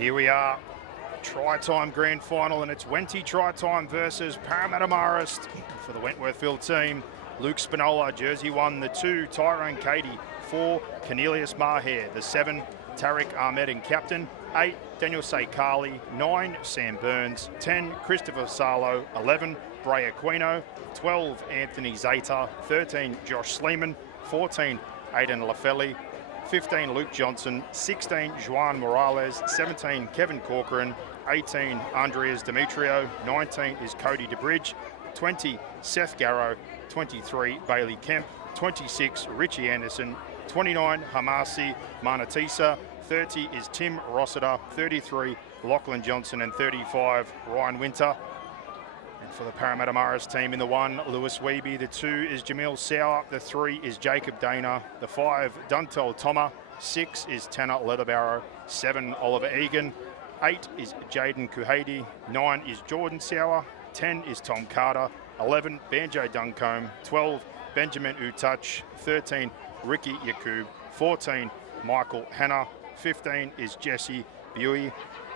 Here we are, try time grand final, and it's Wenty try time versus Parramatta Mairst. For the Wentworthville team, Luke Spinola, jersey 1, the 2, Tyrone Katie, 4, Cornelius Maher, the 7, Tariq Ahmed and captain, 8, Daniel Say-Carley, 9, Sam Burns, 10, Christopher Salo, 11, Bray Aquino, 12, Anthony Zeta, 13, Josh Sleeman, 14, Aidan Lafeli, 15, Luke Johnson, 16, Juan Morales, 17, Kevin Corcoran, 18, Andreas Demetrio, 19 is Cody DeBridge, 20, Seth Garrow, 23, Bailey Kemp, 26, Richie Anderson, 29, Hamasi Manatisa, 30 is Tim Rossiter, 33, Lachlan Johnson, and 35, Ryan Winter. And for the Parramatta Mairst team, in the 1, Lewis Wiebe, the 2 is Jamil Sauer, the 3 is Jacob Dana, the 5, Duntel Toma, 6 is Tanner Leatherbarrow, 7, Oliver Egan, 8 is Jaden Kuhady, 9 is Jordan Sauer, 10 is Tom Carter, 11, Banjo Duncombe, 12, Benjamin Utouch, 13, Ricky Yakub, 14, Michael Hanna, 15 is Jesse Buey,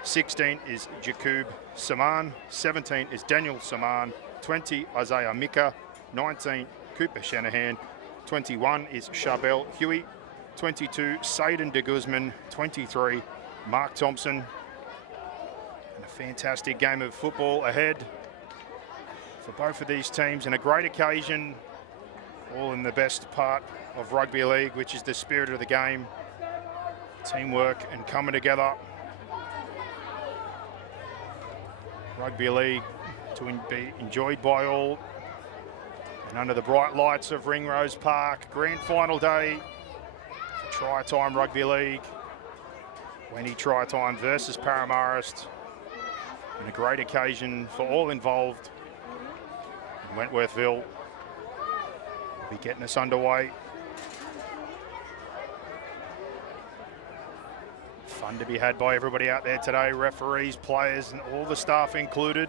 16 is Jakub Saman, 17 is Daniel Saman, 20 Isaiah Mika, 19 Cooper Shanahan, 21 is Charbel Huey, 22 Saden de Guzman, 23 Mark Thompson. And a fantastic game of football ahead for both of these teams, and a great occasion, all in the best part of rugby league, which is the spirit of the game, teamwork and coming together. Rugby league to be enjoyed by all, and under the bright lights of Ringrose Park, grand final day for Try Time Rugby League. Wenty Try Time versus Parramatta Mairst, and a great occasion for all involved. Wentworthville will be getting us underway. Fun to be had by everybody out there today, referees, players, and all the staff included.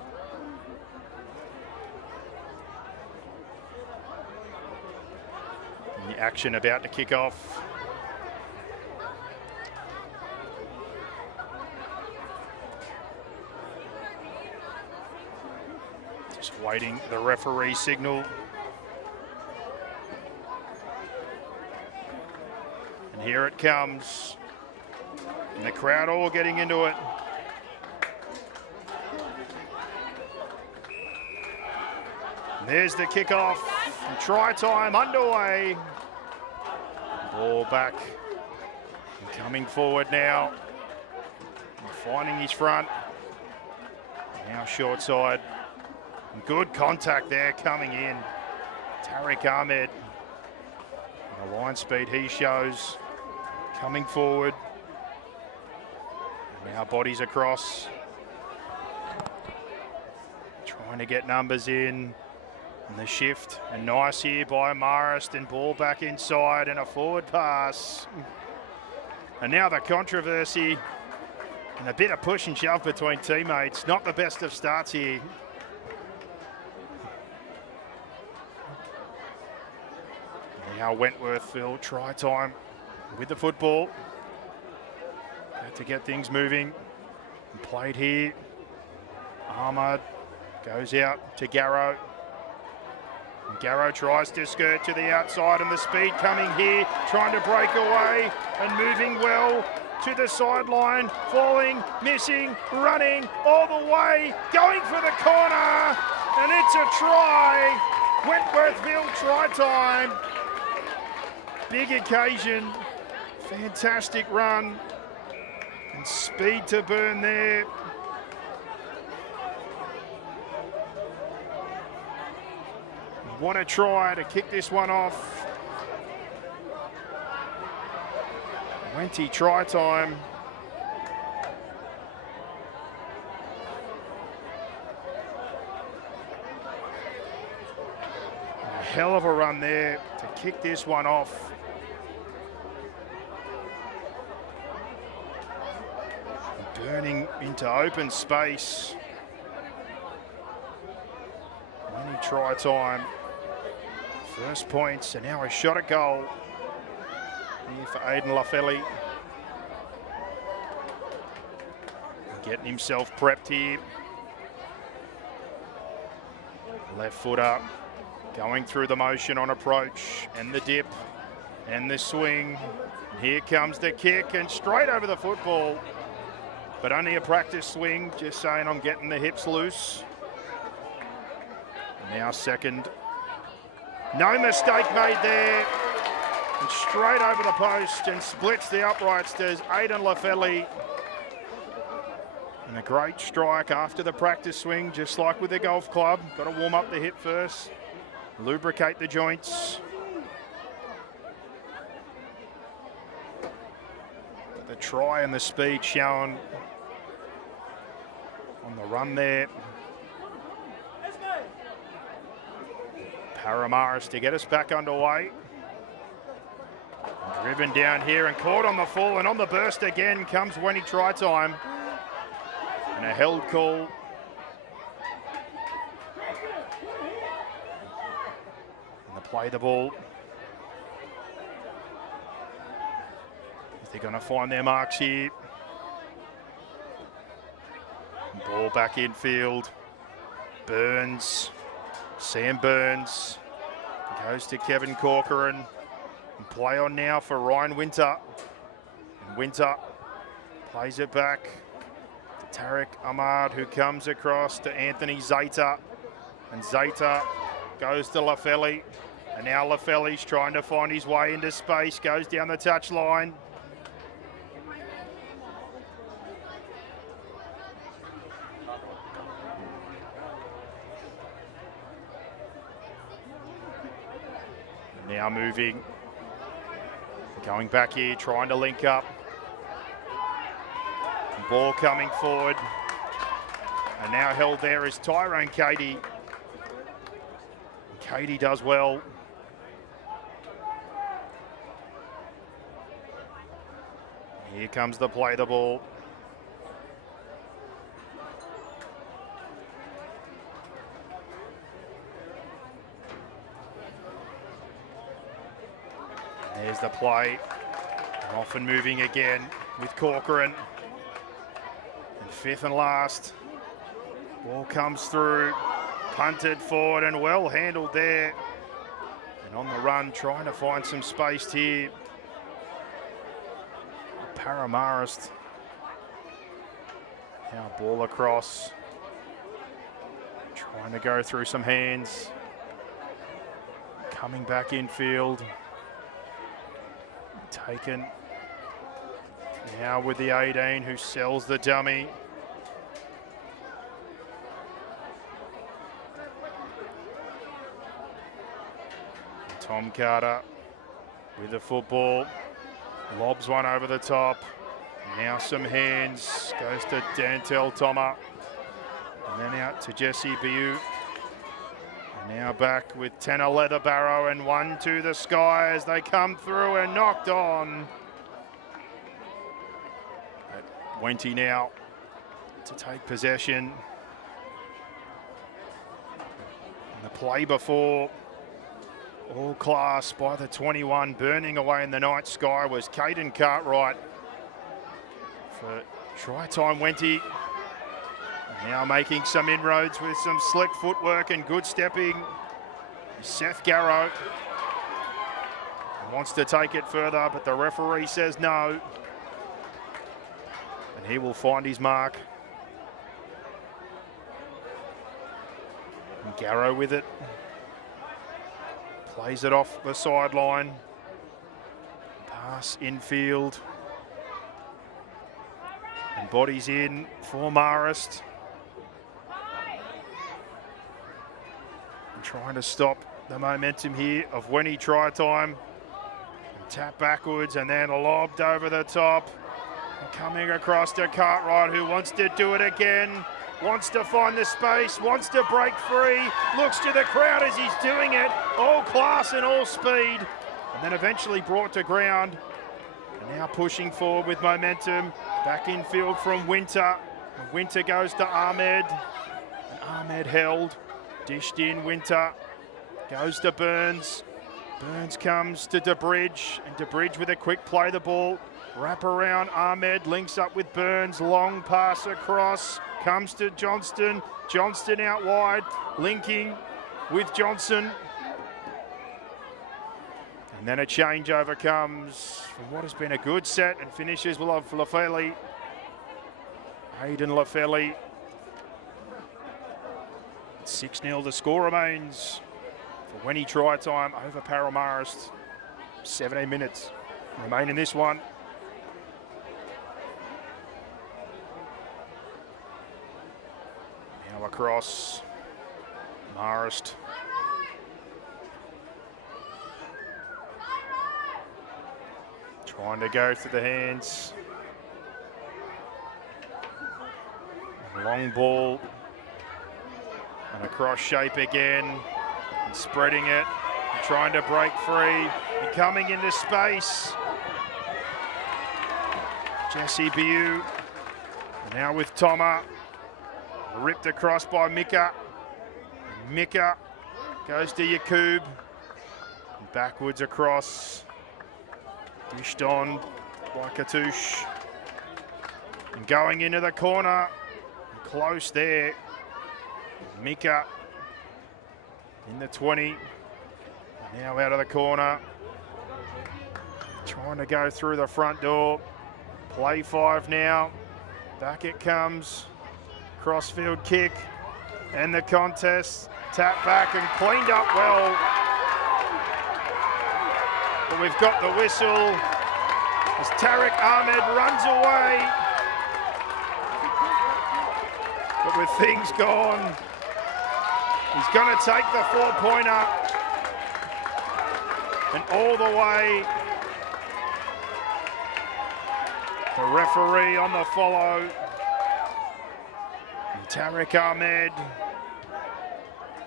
And the action about to kick off. Just waiting the referee signal. And here it comes. And the crowd all getting into it. And there's the kickoff. And try time underway. Ball back. And coming forward now. And finding his front. Now short side. And good contact there coming in. Tariq Ahmed. And the line speed he shows. Coming forward. Now bodies across, trying to get numbers in, and the shift, and nice here by Mairst, and ball back inside, and a forward pass. And now the controversy, and a bit of push and shove between teammates. Not the best of starts here. Now Wentworthville try time with the football. To get things moving, and played here. Ahmad goes out to Garrow. And Garrow tries to skirt to the outside, and the speed coming here, trying to break away and moving well to the sideline, falling, missing, running all the way, going for the corner, and it's a try. Wentworthville try time. Big occasion, fantastic run. And speed to burn there. What a try to kick this one off. Wenty try time. A hell of a run there to kick this one off. Burning into open space. Wenty try time. First points, and now a shot at goal here for Aidan Lafeli. Getting himself prepped here. Left foot up, going through the motion on approach, and the dip, and the swing. And here comes the kick, and straight over the football. But only a practice swing, just saying I'm getting the hips loose. Now second. No mistake made there. And straight over the post and splits the uprights. There's Aidan Lafelli. And a great strike after the practice swing, just like with the golf club. Got to warm up the hip first, lubricate the joints. But the try and the speed shown on the run there. Parramatta Mairst to get us back underway. Driven down here and caught on the full, and on the burst again comes Wenty TRYTIME. And a held call. And they play the ball. They're going to find their marks here. Ball back infield. Burns. Sam Burns goes to Kevin Corcoran. And play on now for Ryan Winter. And Winter plays it back to Tariq Ahmad, who comes across to Anthony Zeta. And Zeta goes to Lafelli. And now Lafelli's trying to find his way into space, goes down the touch line. Now moving, going back here, trying to link up. Ball coming forward. And now held there is Tyrone Katie. Katie does well. Here comes the play the ball. There's the play. Often moving again with Corcoran. And fifth and last. Ball comes through. Punted forward and well handled there. And on the run, trying to find some space here. Parramatta Mairst. Now ball across. Trying to go through some hands. Coming back infield. Taken now with the 18, who sells the dummy. Tom Carter with the football, lobs one over the top. Now some hands, goes to Dantel Toma, and then out to Jesse Biu. Now back with Tanner Leatherbarrow, and one to the sky as they come through and knocked on. Wenty now to take possession. And the play before, all class by the 21, burning away in the night sky, was Caden Cartwright for TRYTIME Wenty. Now making some inroads with some slick footwork and good stepping. Seth Garrow wants to take it further, but the referee says no. And he will find his mark. And Garrow with it. Plays it off the sideline. Pass infield. And bodies in for Mairst. Trying to stop the momentum here of Wenty TRYTIME. Tap backwards and then lobbed over the top. And coming across to Cartwright, who wants to do it again. Wants to find the space, wants to break free. Looks to the crowd as he's doing it. All class and all speed. And then eventually brought to ground. And now pushing forward with momentum. Back infield from Winter. And Winter goes to Ahmed. And Ahmed held. Dished in, Winter goes to Burns. Burns comes to DeBridge, and DeBridge with a quick play the ball. Wrap around Ahmed, links up with Burns, long pass across, comes to Johnston. Johnston out wide, linking with Johnson. And then a changeover comes from what has been a good set and finishes with Lafeli. Aidan Lafeli. 6-0 the score remains for Wenty try time over Parramatta Mairst. 17 minutes remain in this one. Now across Mairst. Trying to go through the hands. Long ball. And across shape again. And spreading it. And trying to break free. And coming into space. Jesse Biu. Now with Toma. Ripped across by Mika. Mika goes to Yakub. Backwards across. Dished on by Katouche. And going into the corner. Close there. Mika in the 20. Now out of the corner. Trying to go through the front door. Play 5 now. Back it comes. Crossfield kick. And the contest. Tap back and cleaned up well. But we've got the whistle as Tariq Ahmed runs away. But with things gone, he's going to take the 4-pointer and all the way. The referee on the follow. And Tariq Ahmed,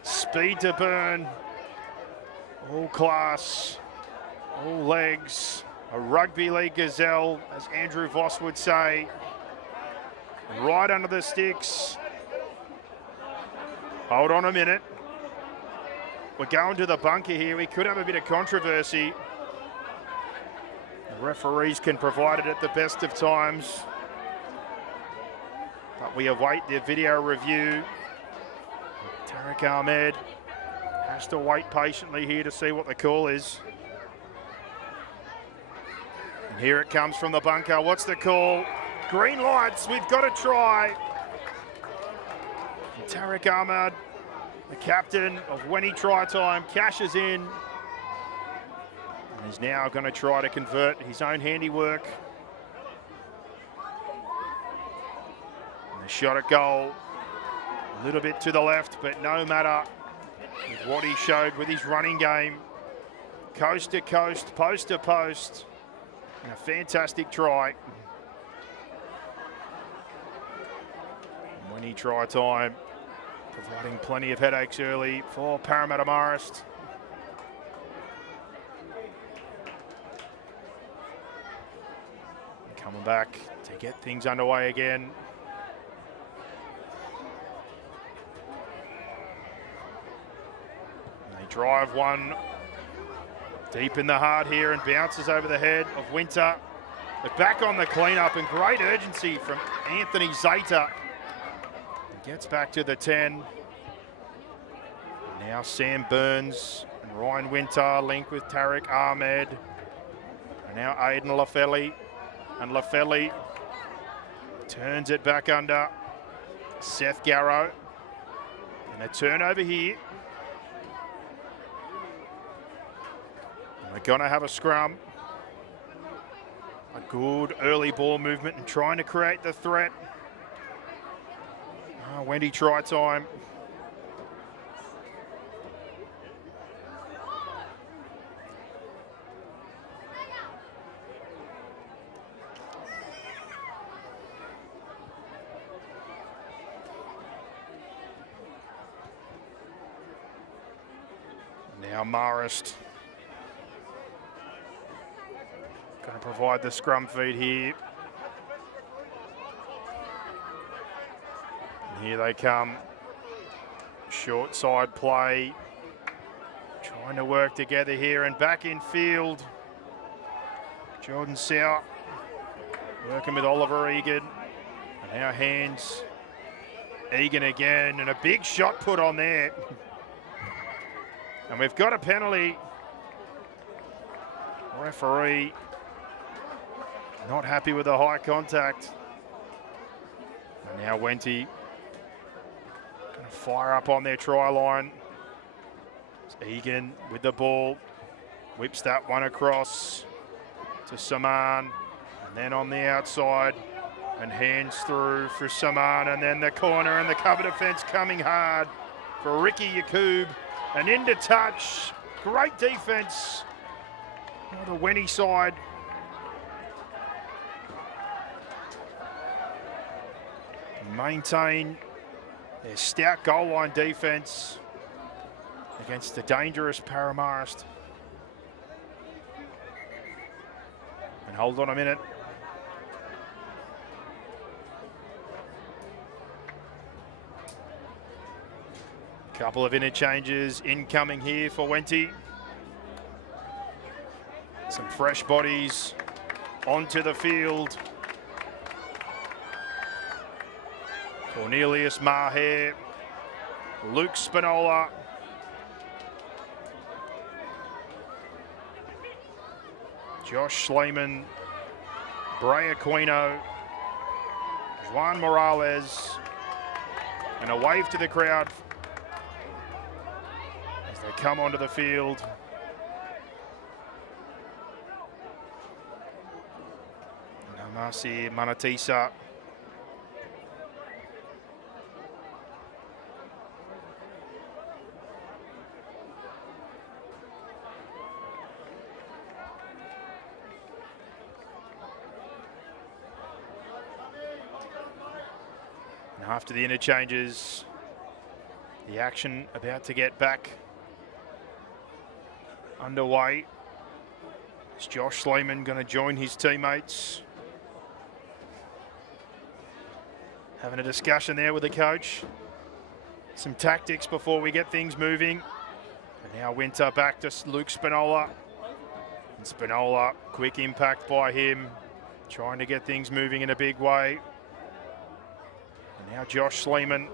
speed to burn, all class. All legs, a rugby league gazelle, as Andrew Voss would say. Right under the sticks. Hold on a minute. We're going to the bunker here. We could have a bit of controversy. The referees can provide it at the best of times. But we await the video review. Tariq Ahmed has to wait patiently here to see what the call is. Here it comes from the bunker. What's the call? Green lights. We've got to try. And Tariq Ahmed, the captain of Wenty try time, cashes in. And is now going to try to convert his own handiwork. And the shot at goal. A little bit to the left, but no matter with what he showed with his running game. Coast to coast, post to post. And a fantastic try. Wenty try time, providing plenty of headaches early for Parramatta Mairst. Coming back to get things underway again. And they drive one deep in the heart here and bounces over the head of Winter. But back on the cleanup and great urgency from Anthony Zeta. Gets back to the 10. Now Sam Burns and Ryan Winter link with Tariq Ahmed. And now Aidan Lafeli. And Lafeli turns it back under Seth Garrow. And a turnover here. We're going to have a scrum. A good early ball movement and trying to create the threat. Wenty try time. Now Mairst. Going to provide the scrum feed here. And here they come. Short side play. Trying to work together here and back in field. Jordan Sauer Working with Oliver Egan. And now hands. Egan again, and a big shot put on there. And we've got a penalty. Referee not happy with the high contact. And now Wenty going to fire up on their try line. It's Egan with the ball. Whips that one across to Saman. And then on the outside. And hands through for Saman. And then the corner and the cover defence coming hard for Ricky Yacoub. And into touch. Great defence. The Wenty side. Maintain their stout goal line defence against the dangerous Parramatta Mairst. And hold on a minute. Couple of interchanges incoming here for Wenty. Some fresh bodies onto the field. Cornelius Maher, Luke Spinola, Josh Schleeman, Bray Aquino, Juan Morales, and a wave to the crowd as they come onto the field. Namasi Manatisa. And after the interchanges, the action about to get back underway. Is Josh Schleeman going to join his teammates? Having a discussion there with the coach. Some tactics before we get things moving. And now Winter back to Luke Spinola. And Spinola, quick impact by him. Trying to get things moving in a big way. And now Josh Schleeman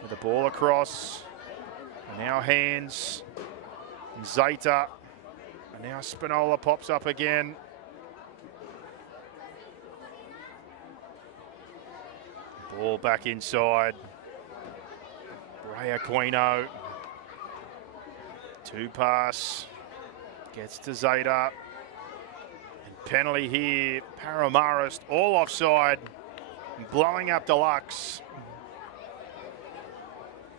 with the ball across. And now hands. And Zeta. And now Spinola pops up again. Ball back inside. Bray Aquino. Two pass. Gets to Zeta. And penalty here. Parramatta Mairst all offside. Blowing up Deluxe.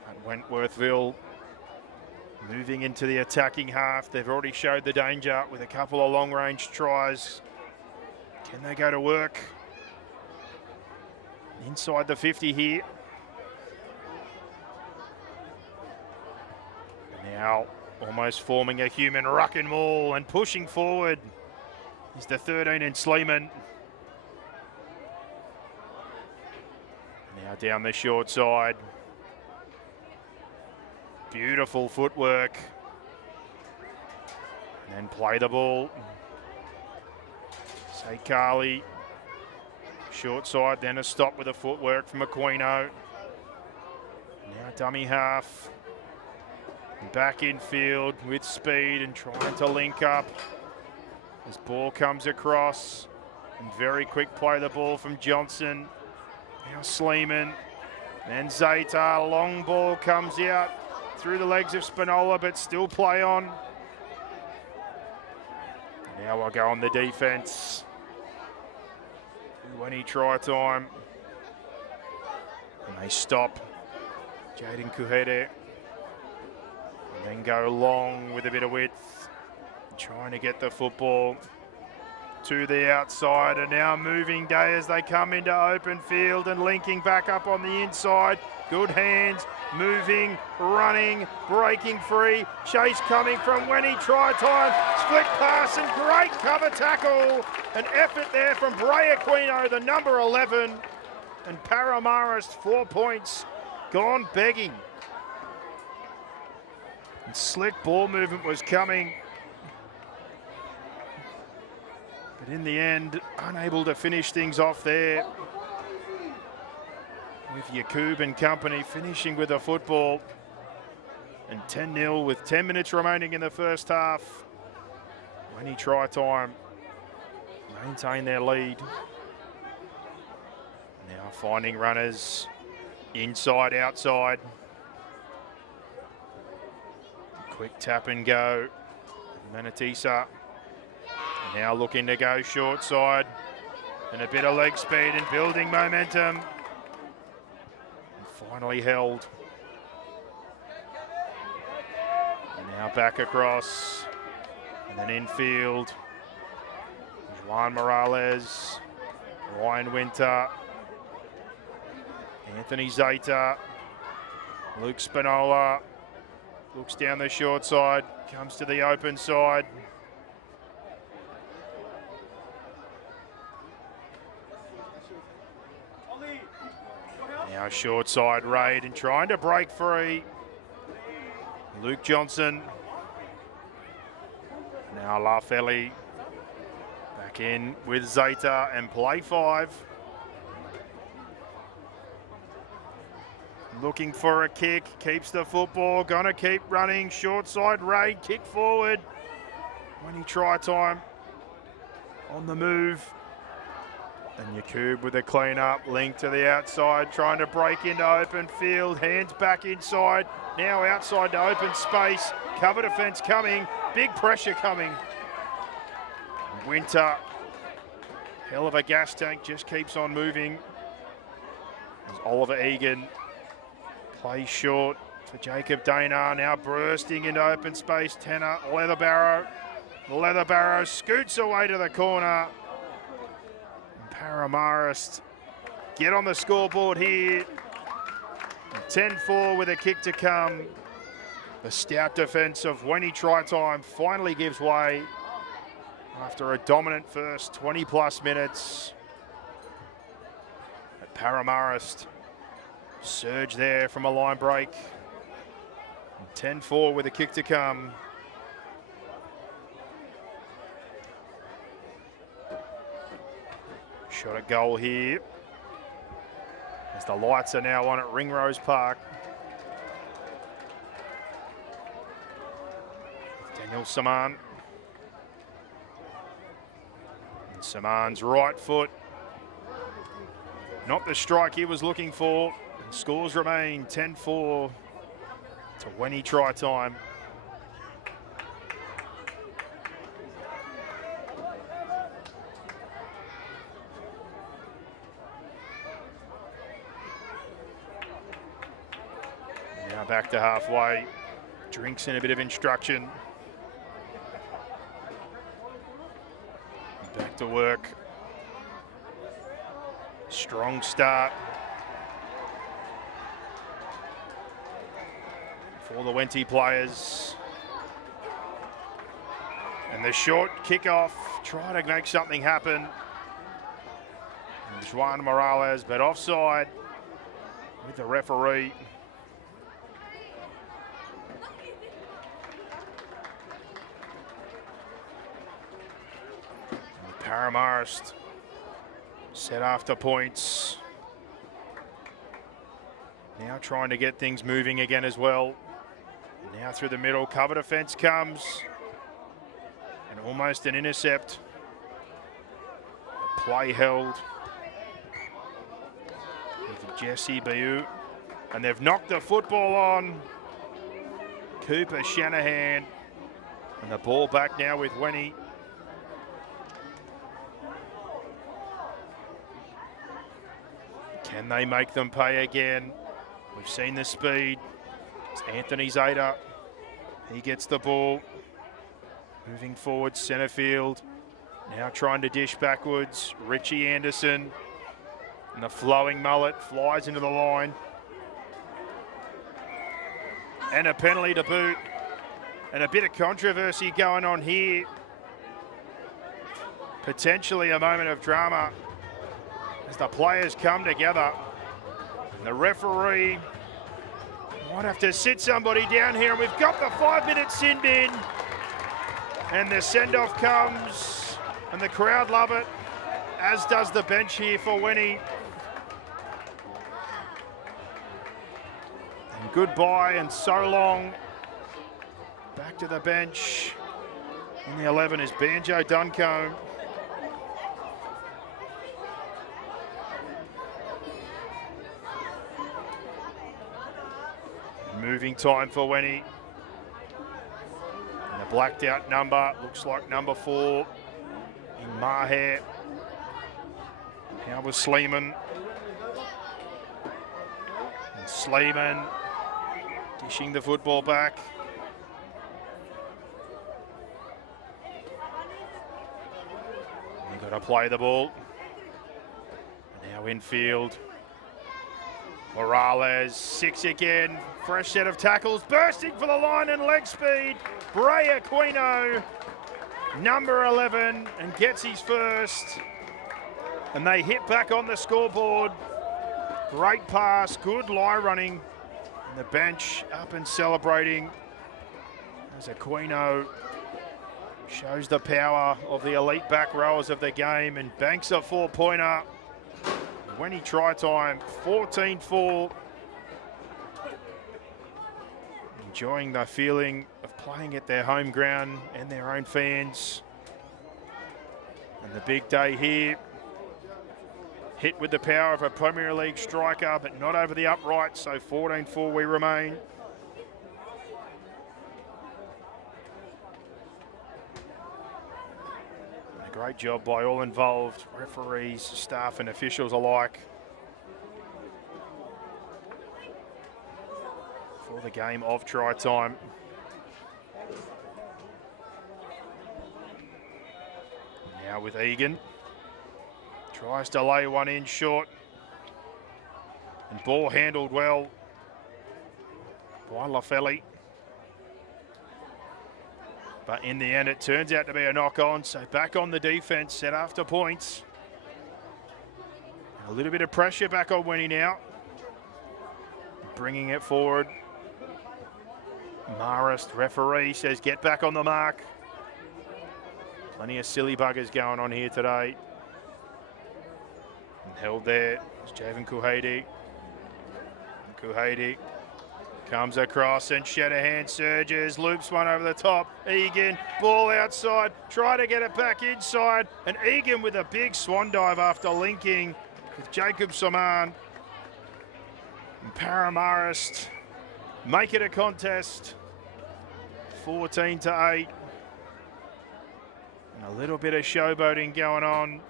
And Wentworthville moving into the attacking half. They've already showed the danger with a couple of long-range tries. Can they go to work? Inside the 50 here. Now almost forming a human ruck and maul, and pushing forward is the 13 in Schleeman. Now down the short side. Beautiful footwork. And then play the ball. Say Carly. Short side, then a stop with a footwork from Aquino. Now dummy half. Back in field with speed and trying to link up. As ball comes across. And very quick play the ball from Johnson. Now Schleeman. Then Zeta. Long ball comes out through the legs of Spinola, but still play on. Now I'll go on the defense. When he try time. And they stop. Jaden Kuhede. And then go long with a bit of width. Trying to get the football to the outside, and now moving Day as they come into open field and linking back up on the inside. Good hands, moving, running, breaking free. Chase coming from Wenty, try time, split pass and great cover tackle. An effort there from Bray Aquino, the number 11. And Parramatta Mairst 4 points, gone begging. And slick ball movement was coming. But in the end, unable to finish things off there. With Yakub and company finishing with a football. And 10-0 with 10 minutes remaining in the first half. Wenty try time. Maintain their lead. Now finding runners inside, outside. Quick tap and go. Manatisa now looking to go short side. And a bit of leg speed and building momentum. And finally held. And now back across. And then infield. Juan Morales. Ryan Winter. Anthony Zeta. Luke Spinola. Looks down the short side. Comes to the open side. Now short side raid and trying to break free. Luke Johnson. Now Lafeli back in with Zeta and play 5. Looking for a kick, keeps the football, gonna keep running, short side raid, kick forward. When he try time on the move. And Yakub with a clean up, link to the outside, trying to break into open field, hands back inside, now outside to open space, cover defence coming, big pressure coming. Winter, hell of a gas tank, just keeps on moving. There's Oliver Egan, plays short for Jacob Dana, now bursting into open space, Tanner Leatherbarrow. Leatherbarrow scoots away to the corner. Parramatta Mairst get on the scoreboard here. 10-4 with a kick to come. The stout defence of Wenty try time finally gives way after a dominant first 20+ minutes. At Parramatta Mairst, surge there from a line break. 10-4 with a kick to come. Shot at goal here as the lights are now on at Ringrose Park. Daniel Saman. And Saman's right foot. Not the strike he was looking for. And scores remain 10-4 to Wenty try time. Now back to halfway, drinks in a bit of instruction. Back to work. Strong start for the Wenty players. And the short kickoff, try to make something happen. And Juan Morales, but offside with the referee. Parramatta Mairst set after points. Now trying to get things moving again as well. Now through the middle, cover defence comes. And almost an intercept. A play held with Jesse Bayou. And they've knocked the football on. Cooper Shanahan. And the ball back now with Wenty. Can they make them pay again? We've seen the speed. It's Anthony Zeta. He gets the ball. Moving forward, centre field. Now trying to dish backwards. Richie Anderson. And the flowing mullet flies into the line. And a penalty to boot. And a bit of controversy going on here. Potentially a moment of drama as the players come together. And the referee might have to sit somebody down here, and we've got the 5-minute sin bin. And the send-off comes And the crowd love it, as does the bench here for Wenny. And goodbye and so long. Back to the bench. In the 11 is Banjo Duncombe. Moving time for Wenny. And the blacked out number looks like number 4 in Maher. Now with Sleeman. And Sleeman dishing the football back. You've got to play the ball. Now infield. Morales, 6 again. Fresh set of tackles, bursting for the line and leg speed. Bray Aquino, number 11, and gets his first. And they hit back on the scoreboard. Great pass, good lie running. And the bench up and celebrating as Aquino shows the power of the elite back rowers of the game and banks a 4-pointer. When he try time, 14-4. Enjoying the feeling of playing at their home ground and their own fans. And the big day here. Hit with the power of a Premier League striker, but not over the upright, so 14-4 we remain. Great job by all involved, referees, staff and officials alike, for the game of try time. Now with Egan. Tries to lay one in short. And ball handled well by Lafelli. But in the end, it turns out to be a knock-on. So back on the defence, set after points. A little bit of pressure back on Wenny now. Bringing it forward. Mairst, referee, says get back on the mark. Plenty of silly buggers going on here today. And held there is Javen Kuhaidi. Kuhaidi comes across and Shanahan surges, loops one over the top. Egan, ball outside, try to get it back inside. And Egan with a big swan dive after linking with Jacob Saman. And Parramatta Mairst make it a contest, 14-8. And a little bit of showboating going on.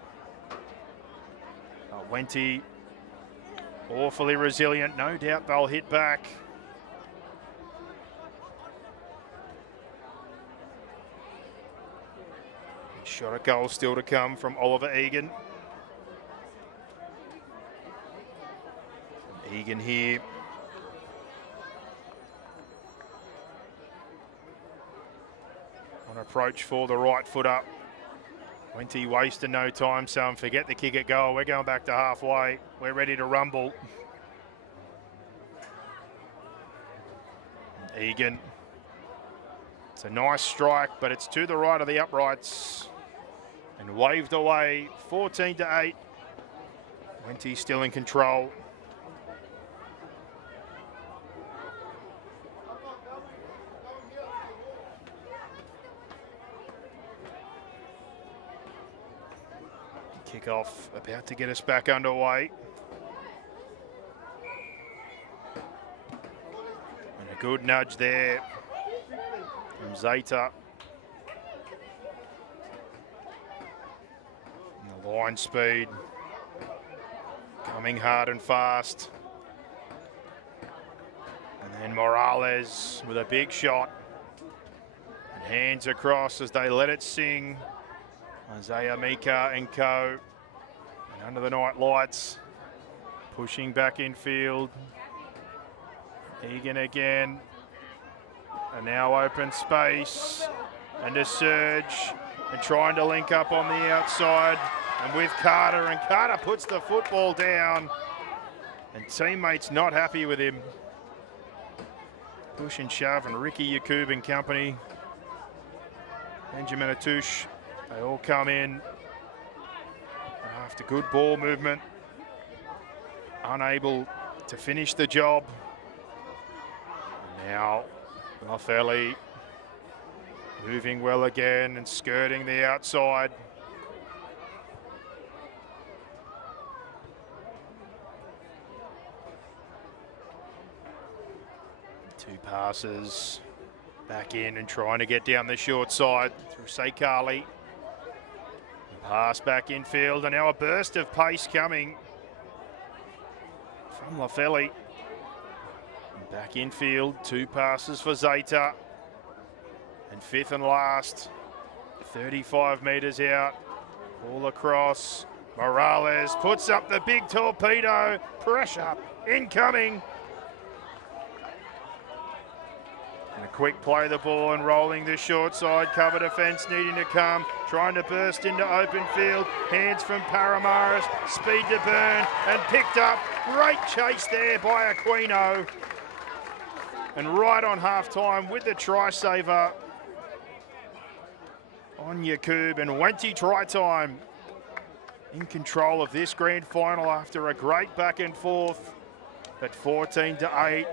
Wenty, awfully resilient, no doubt they'll hit back. Shot at goal still to come from Oliver Egan. Egan here. On approach for the right foot up. Wenty wasting no time, so forget the kick at goal. We're going back to halfway. We're ready to rumble. Egan. It's a nice strike, but it's to the right of the uprights. And waved away, 14-8. Wenty still in control. Kick-off about to get us back underway. And a good nudge there from Zeta. And the line speed coming hard and fast. And then Morales with a big shot. And hands across as they let it sing. Isaiah Mika and co. And under the night lights. Pushing back infield. Egan again. And now open space. And a surge. And trying to link up on the outside. And with Carter. And Carter puts the football down. And teammates not happy with him. Push and shove and Ricky Yakub and company. Benjamin Atouche They all come in after good ball movement, unable to finish the job. Now Laffelli moving well again and skirting the outside. Two passes back in and trying to get down the short side through Sekali. Pass back infield, and now a burst of pace coming from Laffelli. Back infield, two passes for Zeta. And fifth and last, 35 metres out, all across. Morales puts up the big torpedo, pressure incoming. And a quick play the ball and rolling the short side, cover defence needing to come, trying to burst into open field, hands from Parramatta, speed to burn and picked up. Great chase there by Aquino. And right on half time with the try saver on Yakub, and Wenty try time in control of this grand final after a great back and forth at 14-8.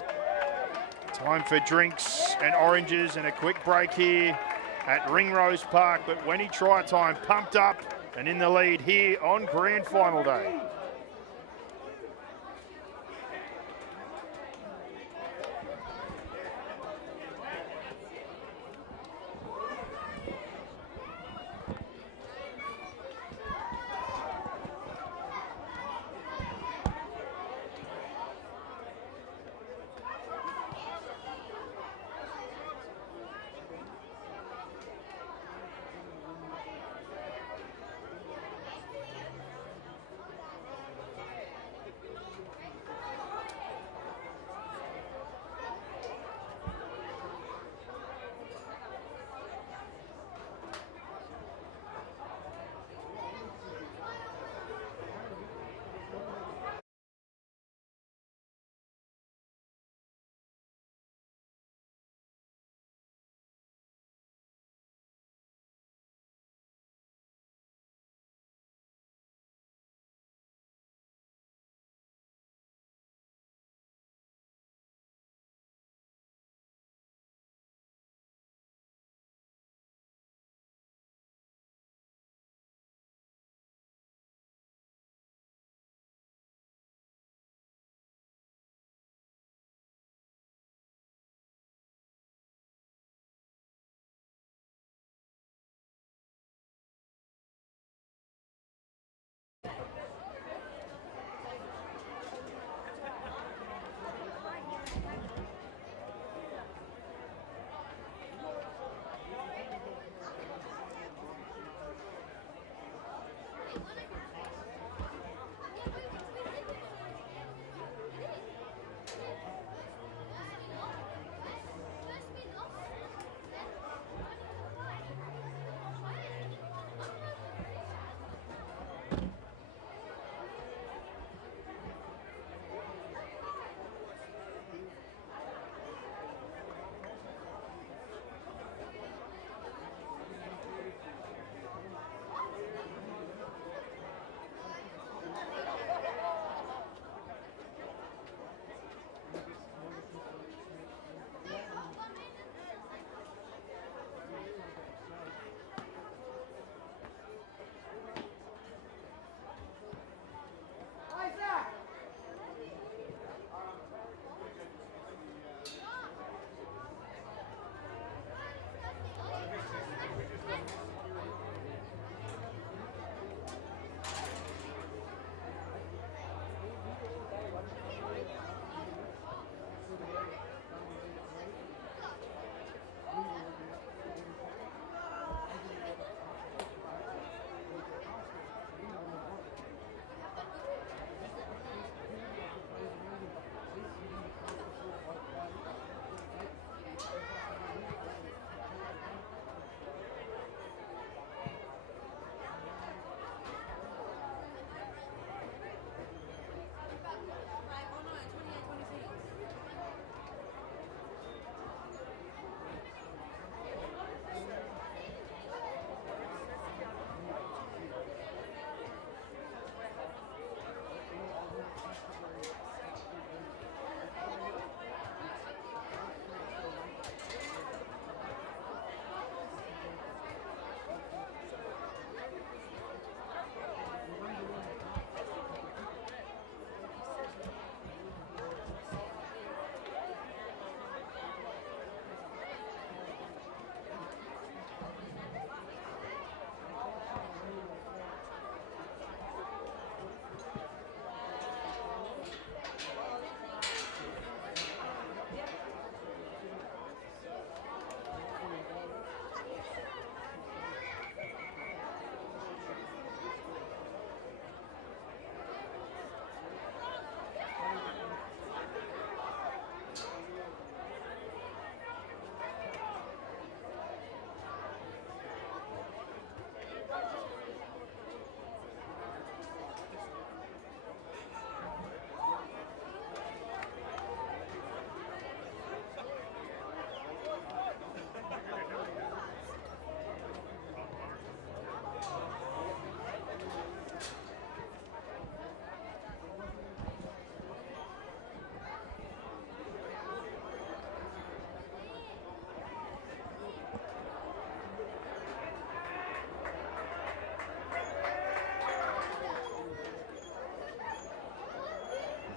Time for drinks and oranges and a quick break here at Ringrose Park, but Wenty try time pumped up and in the lead here on grand final day.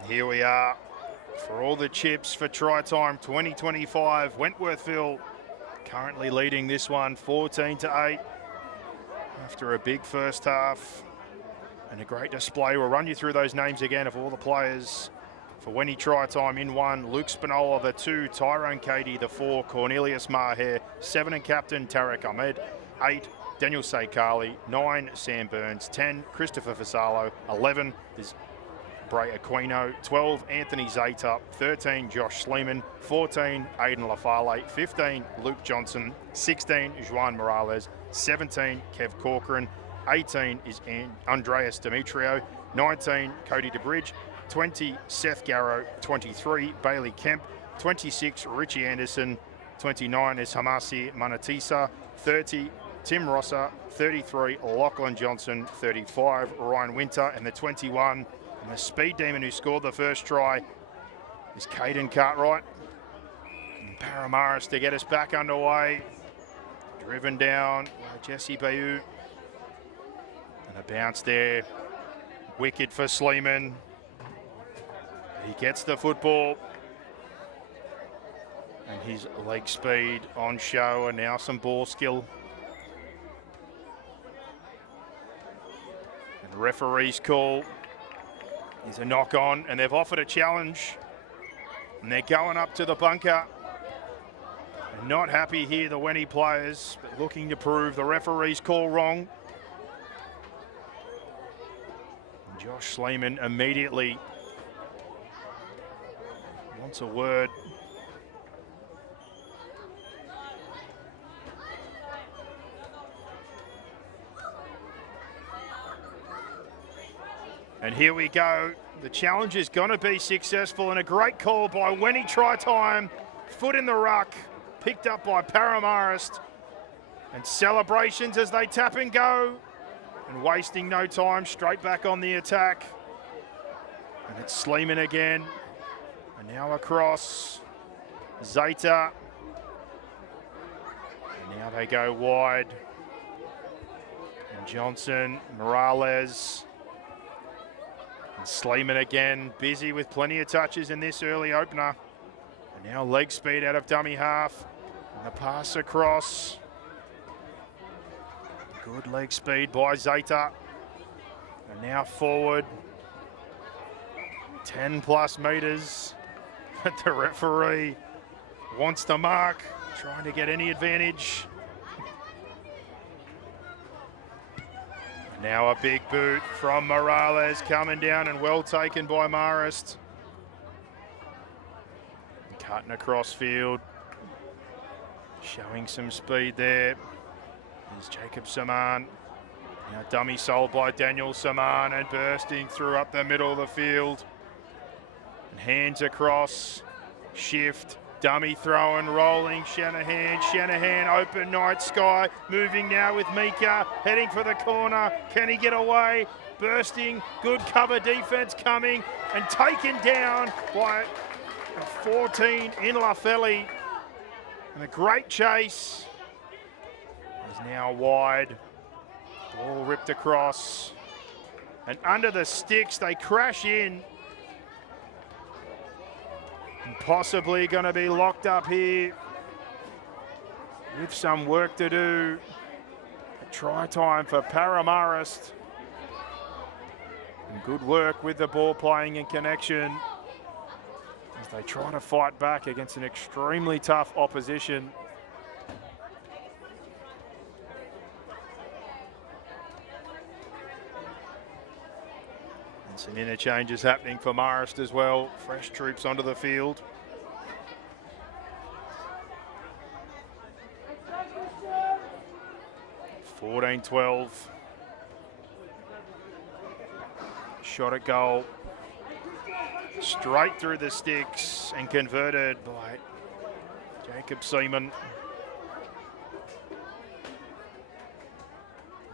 Here we are for all the chips for Try Time 2025. Wentworthville currently leading this one 14-8 after a big first half and a great display. We'll run you through those names again of all the players for Wenty Try Time. In 1, Luke Spinola. The 2, Tyrone Cady. The 4, Cornelius Maher. 7, and captain Tarek Ahmed. 8, Daniel Sakali. 9, Sam Burns. 10, Christopher Fasalo. 11 is Bray Aquino. 12, Anthony Zeta. 13, Josh Sleeman. 14, Aidan Lafale. 15, Luke Johnson. 16, Juan Morales. 17, Kev Corcoran. 18 is Andreas Demetrio. 19, Cody DeBridge. 20, Seth Garrow. 23, Bailey Kemp. 26, Richie Anderson. 29 is Hamasi Manatisa. 30, Tim Rosser. 33, Lachlan Johnson. 35, Ryan Winter. And the 21, and the speed demon who scored the first try is Caden Cartwright. And Parramatta Mairst to get us back underway. Driven down by Jesse Bayou. And a bounce there. Wicked for Sleeman. He gets the football. And his leg speed on show, and now some ball skill. And the referee's call is a knock on, and they've offered a challenge. And they're going up to the bunker. And not happy here, the Wenty players, but looking to prove the referee's call wrong. And Josh Sleeman immediately wants a word. And here we go. The challenge is going to be successful, and a great call by Wenty Try Time. Foot in the ruck, picked up by Parramatta Mairst. And celebrations as they tap and go. And wasting no time, straight back on the attack. And it's Sleeman again. And now across. Zeta. And now they go wide. And Johnson, Morales. And Sleeman again, busy with plenty of touches in this early opener. And now leg speed out of dummy half. And the pass across. Good leg speed by Zeta. And now forward. 10 plus metres. But the referee wants to mark, trying to get any advantage. Now a big boot from Morales coming down, and well taken by Mairst. Cutting across field. Showing some speed there. There's Jacob Saman. Now dummy sold by Daniel Saman, and bursting through up the middle of the field. And hands across. Shift. Dummy throwing, rolling, Shanahan, open night sky, moving now with Mika, heading for the corner, can he get away? Bursting, good cover defense coming, and taken down by a 14 in Lafele. And a great chase is now wide, ball ripped across, and under the sticks they crash in. And possibly going to be locked up here with some work to do. Try time for Parramatta Mairst. And good work with the ball playing and connection as they try to fight back against an extremely tough opposition. Some interchanges happening for Mairst as well. Fresh troops onto the field. (14-12). Shot at goal. Straight through the sticks and converted by Jacob Seaman.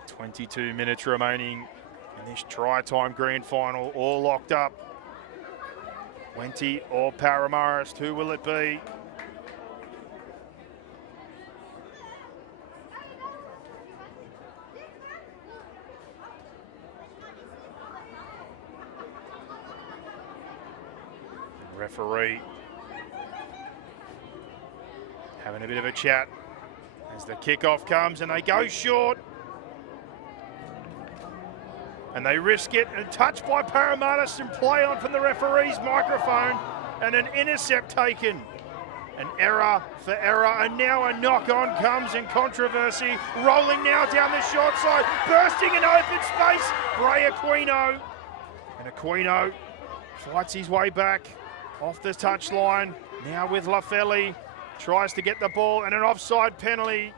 22 minutes remaining in this Try Time Grand Final, all locked up. Wenty or Parramatta Mairst, who will it be? Referee having a bit of a chat as the kickoff comes, and they go short. And they risk it, and touched by Parramatta, some play on from the referee's microphone, and an intercept taken. An error for error, and now a knock-on comes in controversy. Rolling now down the short side, bursting in open space, Bray Aquino. And Aquino fights his way back off the touchline. Now with Lafeli, tries to get the ball, and an offside penalty.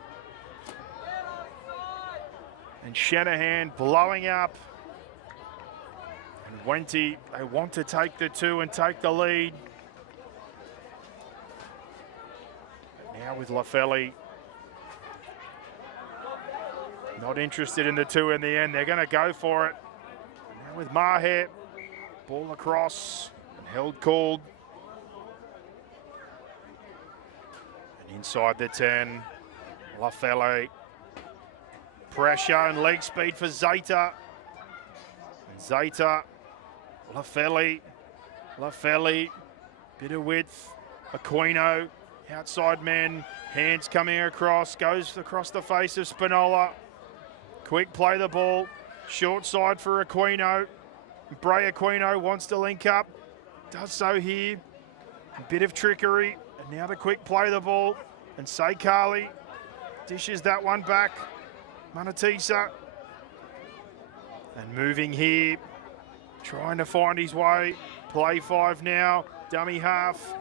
And Shanahan blowing up. And Wenty, they want to take the 2 and take the lead. But now with Lafeli, not interested in the 2 in the end. They're going to go for it. And now with Maher, ball across and held called. And inside the 10, Lafeli. Pressure and leg speed for Zeta. And Zeta, Lafeli, bit of width. Aquino, outside men, hands coming across, goes across the face of Spinola. Quick play the ball, short side for Aquino. Bray Aquino wants to link up, does so here. A bit of trickery, and now the quick play the ball. And Sekali dishes that one back. Manatisa, and moving here, trying to find his way. Play 5 now, dummy half,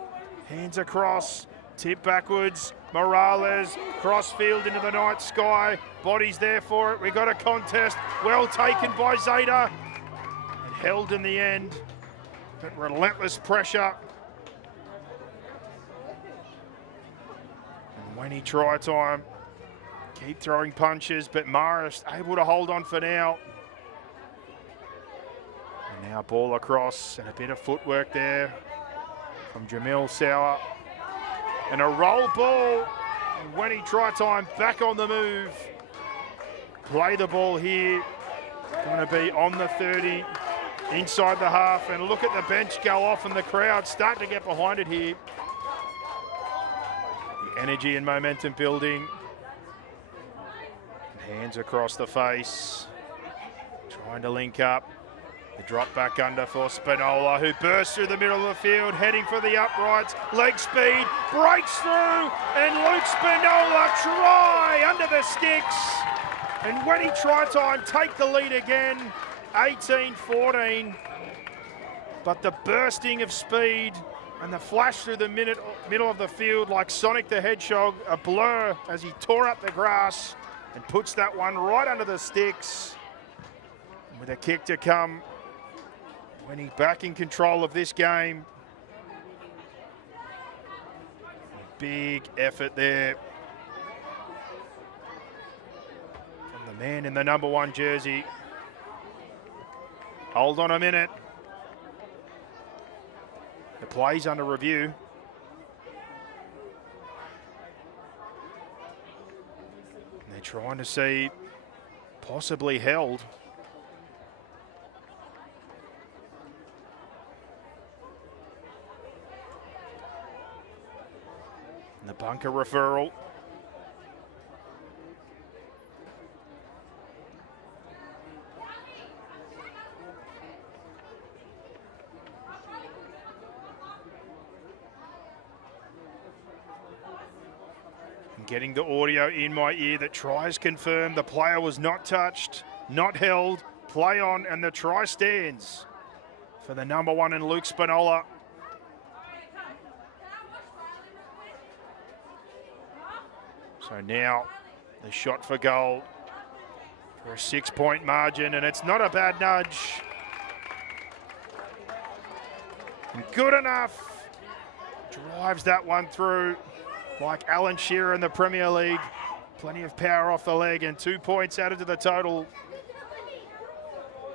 hands across, tip backwards. Morales, crossfield into the night sky, bodies there for it. We got a contest, well taken by Zeta, and held in the end, but relentless pressure. And when he try time, keep throwing punches, but Mairst able to hold on for now. And now ball across, and a bit of footwork there from Jamil Sauer. And a roll ball, and when he try time, back on the move. Play the ball here, going to be on the 30, inside the half, and look at the bench go off, and the crowd starting to get behind it here. The energy and momentum building. Hands across the face, trying to link up. The drop back under for Spinola, who bursts through the middle of the field, heading for the uprights. Leg speed, breaks through, and Luke Spinola try under the sticks. And when he try time, take the lead again, 18-14. But the bursting of speed and the flash through the middle of the field like Sonic the Hedgehog, a blur as he tore up the grass. And puts that one right under the sticks. With a kick to come, when he's back in control of this game. Big effort there from the man in the number 1 jersey. Hold on a minute. The play's under review. Trying to see possibly held. And the bunker referral. Getting the audio in my ear that try is confirmed. The player was not touched, not held, play on, and the try stands for the number 1 in Luke Spinola. So now the shot for goal for a 6-point margin, and it's not a bad nudge. And good enough. Drives that one through. Like Alan Shearer in the Premier League, plenty of power off the leg, and 2 points added to the total.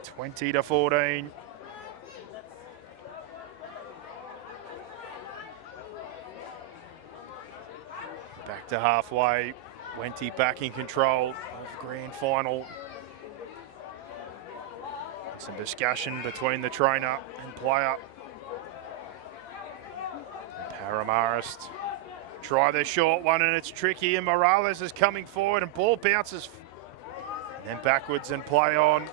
20-14. Back to halfway. Wenty back in control of grand final. Some discussion between the trainer and player. Parramatta try their short one, and it's tricky, and Morales is coming forward, and ball bounces and then backwards and play on.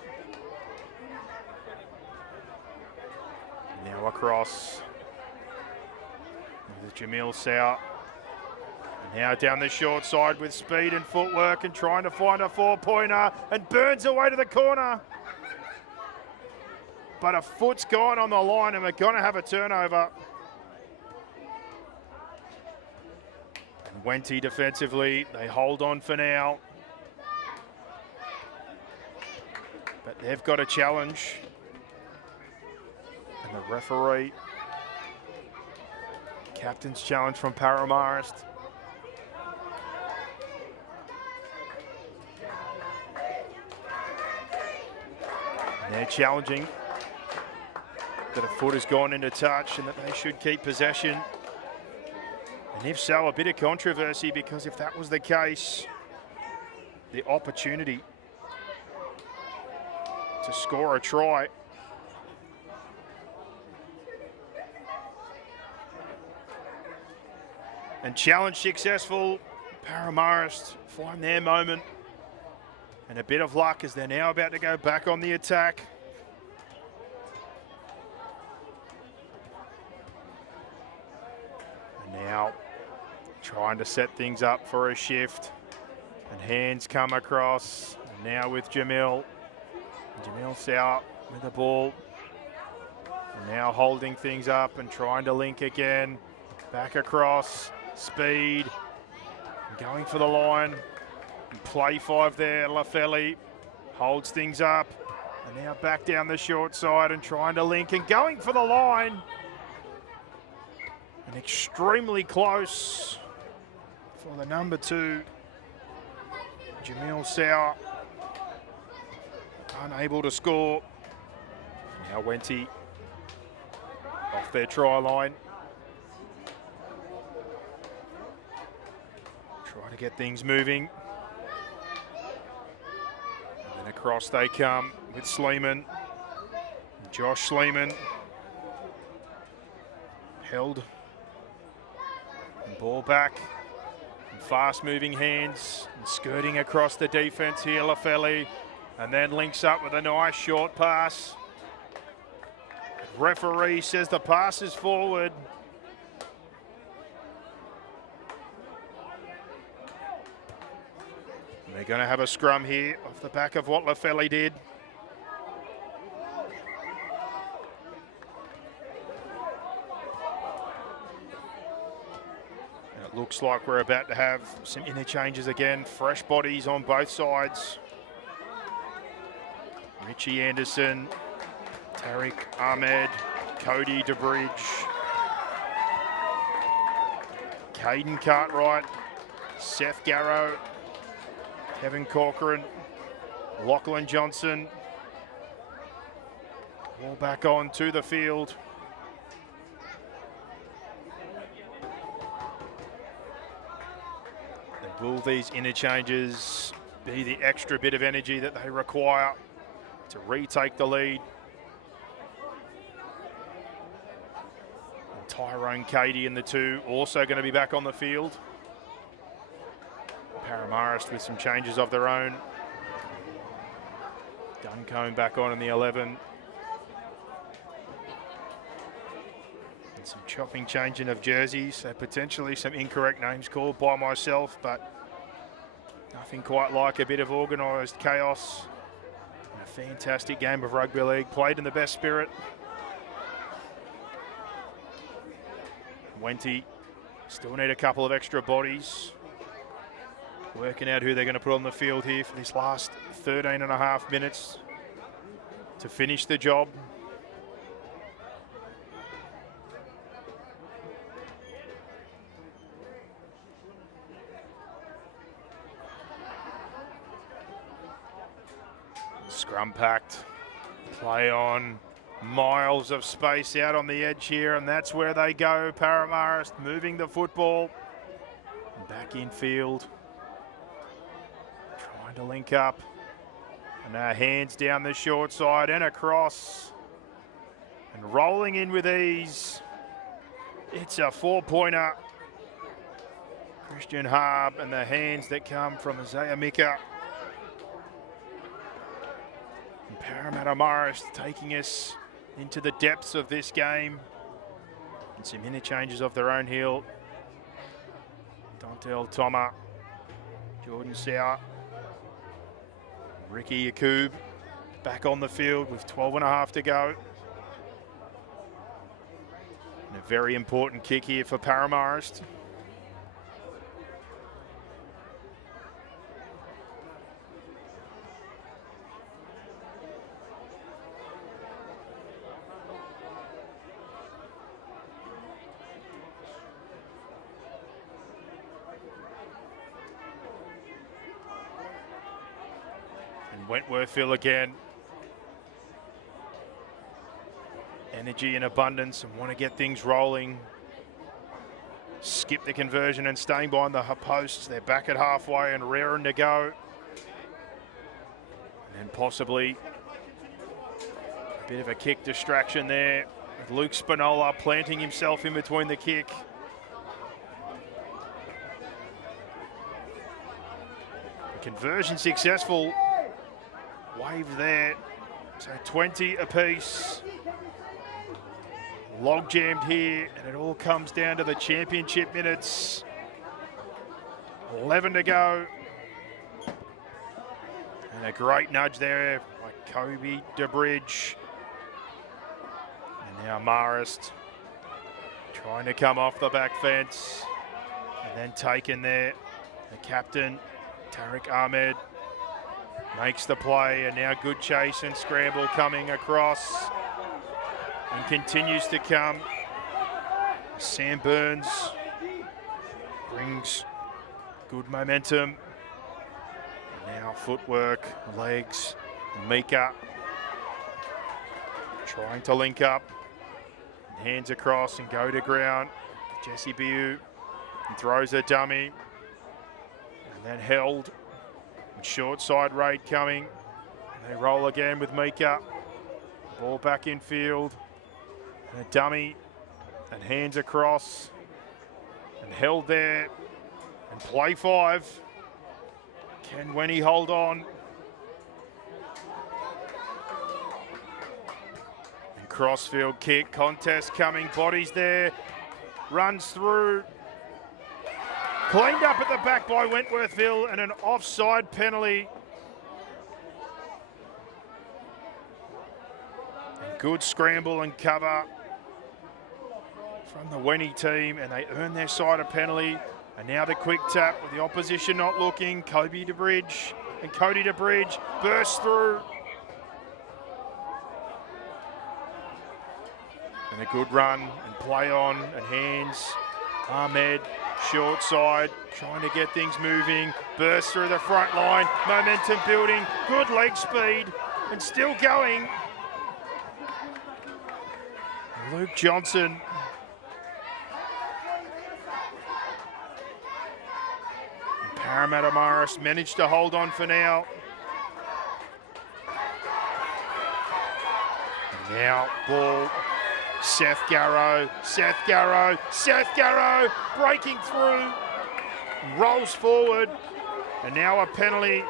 Now across with Jamil Sow. Now down the short side with speed and footwork and trying to find a four-pointer, and burns away to the corner. But a foot's gone on the line, and we're going to have a turnover. And Wenty defensively, they hold on for now. But they've got a challenge. And the referee, captain's challenge from Parramatta. They're challenging that a foot has gone into touch and that they should keep possession. And if so, a bit of controversy, because if that was the case, the opportunity to score a try and challenge successful. Parramatta find their moment. And a bit of luck as they're now about to go back on the attack. And now trying to set things up for a shift. And hands come across. And now with Jamil. Jamil Sow with the ball. And now holding things up and trying to link again. Back across. Speed. And going for the line. Play five there, Lafeli holds things up, and now back down the short side and trying to link and going for the line. And extremely close for the number 2, Jamil Sow, unable to score. Now Wenty off their try line. Try to get things moving. Across they come with Sleeman. Josh Sleeman held. And ball back. And fast moving hands. And skirting across the defence here, Lafeli. And then links up with a nice short pass. Referee says the pass is forward. They're going to have a scrum here off the back of what Lafeli did. And it looks like we're about to have some interchanges again. Fresh bodies on both sides. Richie Anderson, Tariq Ahmed, Cody DeBridge, Caden Cartwright, Seth Garrow, Kevin Corcoran, Lachlan Johnson. All back on to the field. And will these interchanges be the extra bit of energy that they require to retake the lead? And Tyrone Cady and the 2 also going to be back on the field. Parramatta with some changes of their own. Duncombe back on in the 11. And some chopping, changing of jerseys. So potentially some incorrect names called by myself, but nothing quite like a bit of organised chaos. And a fantastic game of rugby league, played in the best spirit. Wenty still need a couple of extra bodies. Working out who they're going to put on the field here for this last 13 and a half minutes to finish the job. Scrum packed, play on, miles of space out on the edge here, and that's where they go. Parramatta moving the football back in field. To link up, and now hands down the short side and across, and rolling in with ease. It's a 4-pointer. Christian Harb and the hands that come from Isaiah Mika. And Parramatta Mairst taking us into the depths of this game. And some interchanges off their own heel. Dontel Toma, Jordan Sauer, Ricky Yakub back on the field with 12.5 to go. And a very important kick here for Parramatta. Wentworthville again. Energy and abundance and want to get things rolling. Skip the conversion and staying behind the posts. They're back at halfway and raring to go. And possibly a bit of a kick distraction there with Luke Spinola planting himself in between the kick. Conversion successful. Wave there, so 20 apiece. Log jammed here, and it all comes down to the championship minutes. 11 to go. And a great nudge there by Kobe DeBridge. And now Mairst trying to come off the back fence. And then taken there. The captain, Tariq Ahmed, makes the play, and now good chase and scramble coming across and continues to come. Sam Burns brings good momentum. And now footwork, legs, Mika trying to link up. Hands across and go to ground. Jesse Biu throws a dummy and then held. Short side raid coming. They roll again with Mika. Ball back in field. And a dummy. And hands across. And held there. And play 5. Can Wenny hold on? And crossfield kick. Contest coming. Bodies there. Runs through. Cleaned up at the back by Wentworthville, and an offside penalty. And good scramble and cover from the Wenny team, and they earn their side a penalty. And now the quick tap with the opposition not looking. Kobe DeBridge and Cody DeBridge burst through. And a good run and play on and hands. Ahmed, short side, trying to get things moving. Burst through the front line, momentum building, good leg speed, and still going. Luke Johnson. And Parramatta Mairst managed to hold on for now. And now ball. Seth Garrow breaking through, rolls forward, and now a penalty.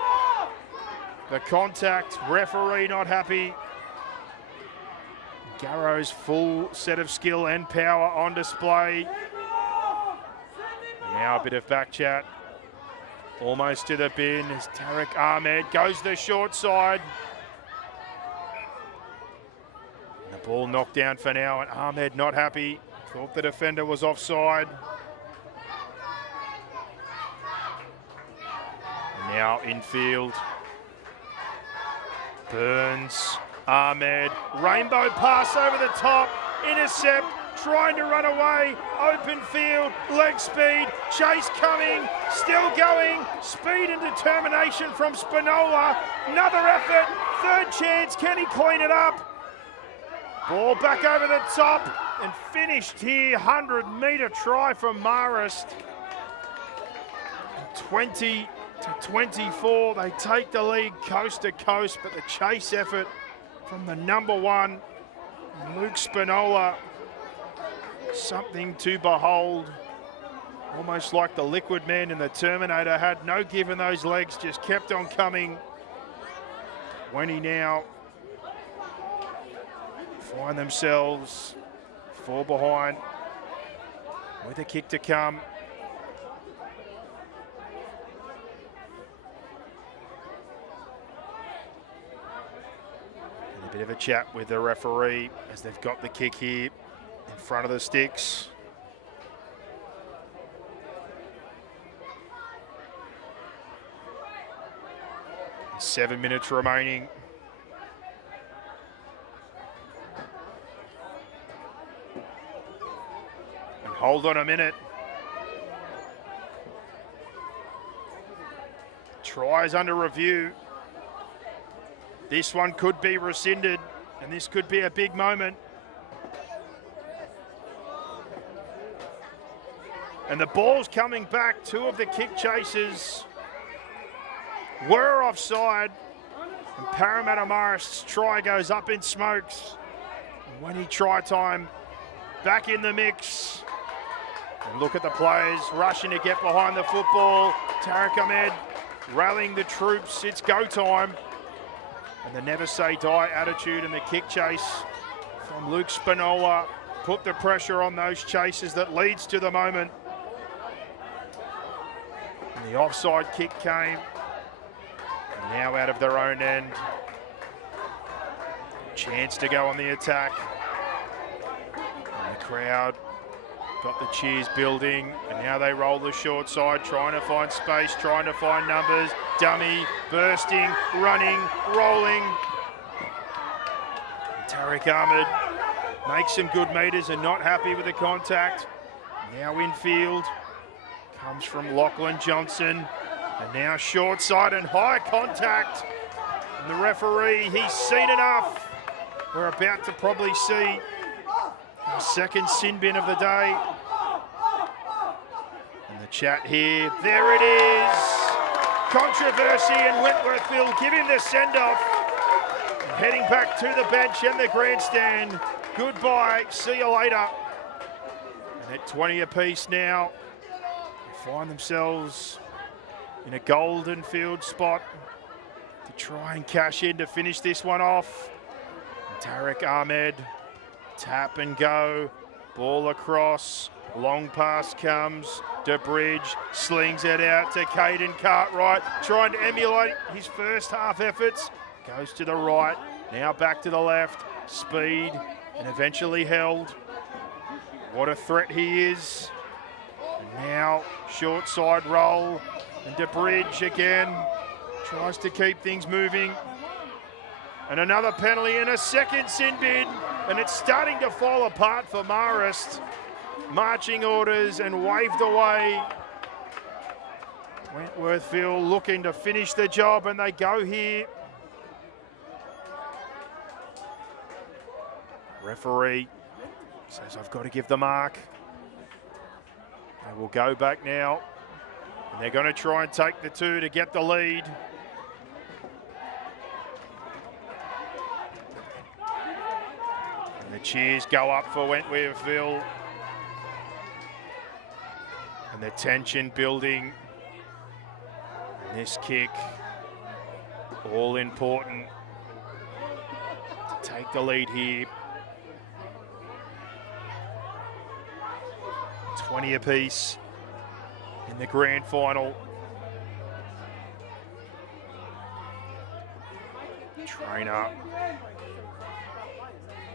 The contact, referee not happy. Garrow's full set of skill and power on display. And now a bit of back chat, almost to the bin as Tariq Ahmed goes the short side. Ball knocked down for now, and Ahmed not happy. Thought the defender was offside. And now infield. Burns, Ahmed, rainbow pass over the top, intercept, trying to run away, open field, leg speed, chase coming, still going, speed and determination from Spinola. Another effort, third chance, can he clean it up? Ball back over the top and finished here. 100-metre try from Mairst. 20 to 24. They take the lead coast to coast, but the chase effort from the number 1, Luke Spinola, something to behold. Almost like the Liquid Man in the Terminator, had no give in those legs, just kept on coming. Wenty now find themselves 4 behind with a kick to come. And a bit of a chat with the referee as they've got the kick here in front of the sticks. 7 minutes remaining. And hold on a minute. Tries under review. This one could be rescinded, and this could be a big moment. And the ball's coming back. 2 of the kick chasers were offside, and Parramatta Mairst's try goes up in smokes. And Wenty try time back in the mix. And look at the players rushing to get behind the football. Tariq Ahmed rallying the troops. It's go time. And the never say die attitude and the kick chase from Luke Spinola put the pressure on those chasers that leads to the moment. And the offside kick came. Now out of their own end. Chance to go on the attack. And the crowd got the cheers building. And now they roll the short side, trying to find space, trying to find numbers. Dummy, bursting, running, rolling. And Tariq Ahmed makes some good meters and not happy with the contact. Now infield. Comes from Lachlan Johnson. And now short side and high contact. And the referee, he's seen enough. We're about to probably see our second sin bin of the day. And the chat here, there it is. Controversy in Wentworthville, give him the send-off. Heading back to the bench and the grandstand. Goodbye, see you later. And at 20 apiece now, they find themselves in a golden field spot to try and cash in to finish this one off. And Tariq Ahmed, tap and go, ball across, long pass comes, DeBridge slings it out to Caden Cartwright, trying to emulate his first half efforts, goes to the right, now back to the left, speed, and eventually held. What a threat he is. And now short side roll, and DeBridge again tries to keep things moving. And another penalty and a second sin bin. And it's starting to fall apart for Mairst. Marching orders and waved away. Wentworthville looking to finish the job, and they go here. Referee says, I've got to give the mark. They will go back now. And they're going to try and take the 2 to get the lead. And the cheers go up for Wentworthville. And the tension building. And this kick, all important to take the lead here. 20 apiece in the grand final. Trainer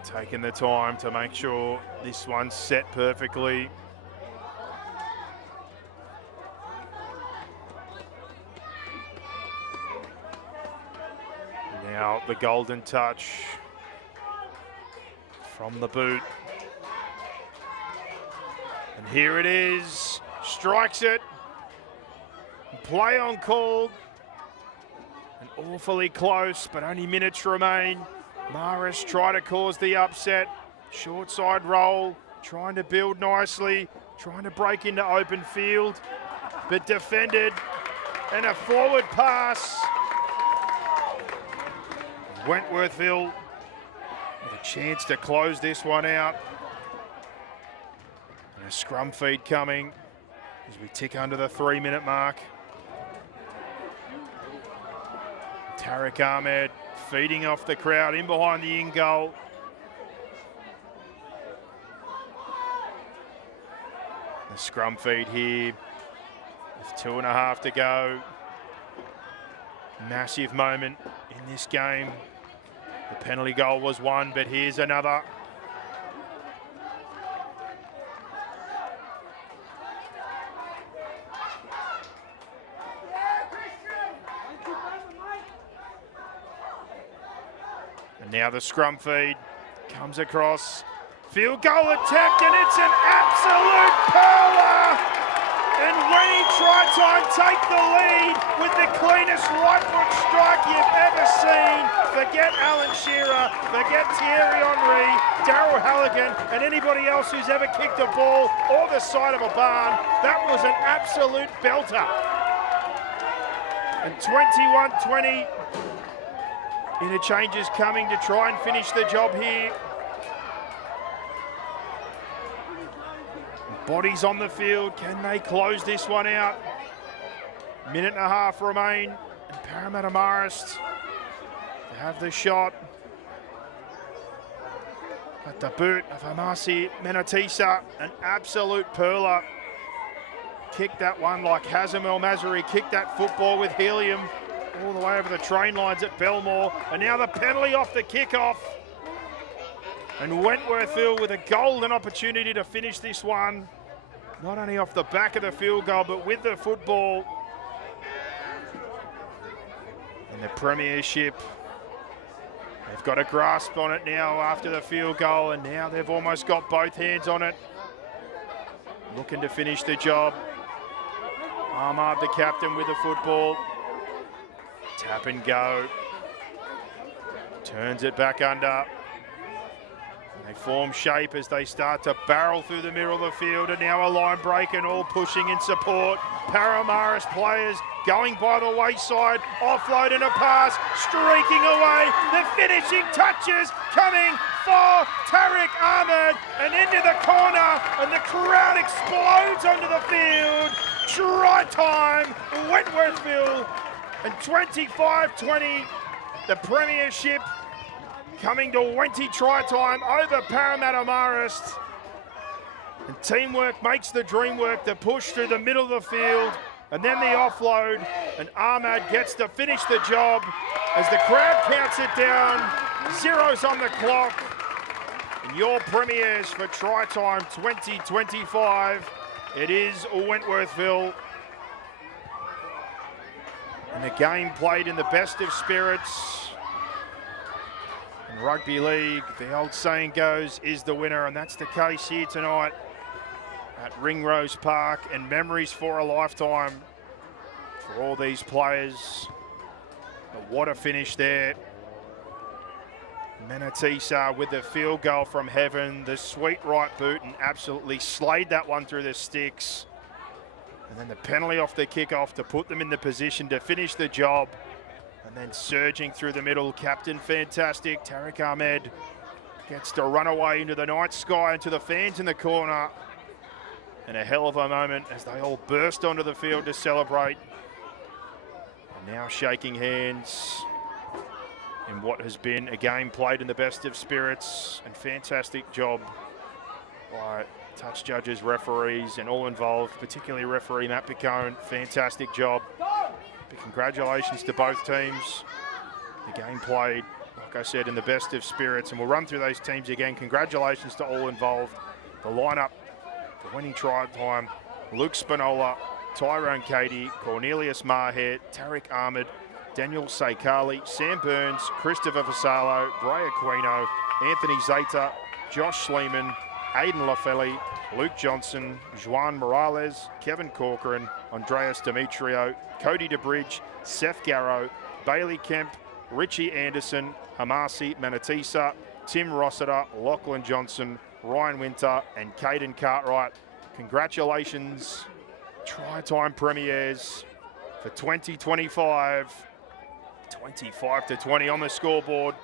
taking the time to make sure this one's set perfectly. Now the golden touch from the boot. And here it is, strikes it. Play on call. And awfully close, but only minutes remain. Mairst try to cause the upset. Short side roll, trying to build nicely, trying to break into open field, but defended. And a forward pass. Wentworthville with a chance to close this one out. A scrum feed coming as we tick under the 3-minute mark. Tariq Ahmed feeding off the crowd in behind the in goal. The scrum feed here with 2.5 to go. Massive moment in this game. The penalty goal was one, but here's another. And now the scrum feed comes across. Field goal attempt, and it's an absolute pearler. And Wenty TRYTIME take the lead with the cleanest right foot strike you've ever seen. Forget Alan Shearer, forget Thierry Henry, Daryl Halligan, and anybody else who's ever kicked a ball or the side of a barn. That was an absolute belter. And 21-20. Interchanges coming to try and finish the job here. Bodies on the field, can they close this one out? 1.5 remain, and Parramatta Mairst to have the shot. At the boot of Hamasi Menatisa, an absolute pearler. Kicked that one like Hazem El Mazari kicked that football with helium all the way over the train lines at Belmore. And now the penalty off the kickoff. And Wentworthville with a golden opportunity to finish this one. Not only off the back of the field goal, but with the football. And the premiership, they've got a grasp on it now after the field goal, and now they've almost got both hands on it. Looking to finish the job. Ahmad, the captain, with the football. Tap and go. Turns it back under. They form shape as they start to barrel through the middle of the field, and now a line break and all pushing in support. Parramatta Mairst players going by the wayside, offload and a pass, streaking away. The finishing touches coming for Tariq Ahmed, and into the corner, and the crowd explodes onto the field. TRYTIME, Wentworthville, and 25-20, the premiership coming to Wenty TRYTIME over Parramatta Mairst. And teamwork makes the dream work. The push through the middle of the field, and then the offload, and Ahmad gets to finish the job as the crowd counts it down. Zeros on the clock. And your premiers for TRYTIME 2025, it is Wentworthville. And the game played in the best of spirits. In rugby league, the old saying goes, is the winner, and that's the case here tonight at Ringrose Park, and memories for a lifetime for all these players. But what a finish there. Menatisa with the field goal from heaven, the sweet right boot, and absolutely slayed that one through the sticks. And then the penalty off the kickoff to put them in the position to finish the job. And then surging through the middle, captain fantastic, Tariq Ahmed gets to run away into the night sky and to the fans in the corner. And a hell of a moment as they all burst onto the field to celebrate. And now shaking hands in what has been a game played in the best of spirits, and fantastic job by touch judges, referees, and all involved, particularly referee Matt Picone. Fantastic job. But congratulations to both teams. The game played, like I said, in the best of spirits, and we'll run through those teams again. Congratulations to all involved. The lineup for Wenty TRYTIME: Luke Spinola, Tyrone Katie, Cornelius Maher, Tariq Ahmed, Daniel Sakali, Sam Burns, Christopher Fasalo, Bray Aquino, Anthony Zeta, Josh Sleeman, Aidan Lafeli, Luke Johnson, Juan Morales, Kevin Corcoran, Andreas Demetrio, Cody DeBridge, Seth Garrow, Bailey Kemp, Richie Anderson, Hamasi Menatisa, Tim Rossiter, Lachlan Johnson, Ryan Winter, and Caden Cartwright. Congratulations, TRYTIME premiers for 2025. 25-20 on the scoreboard.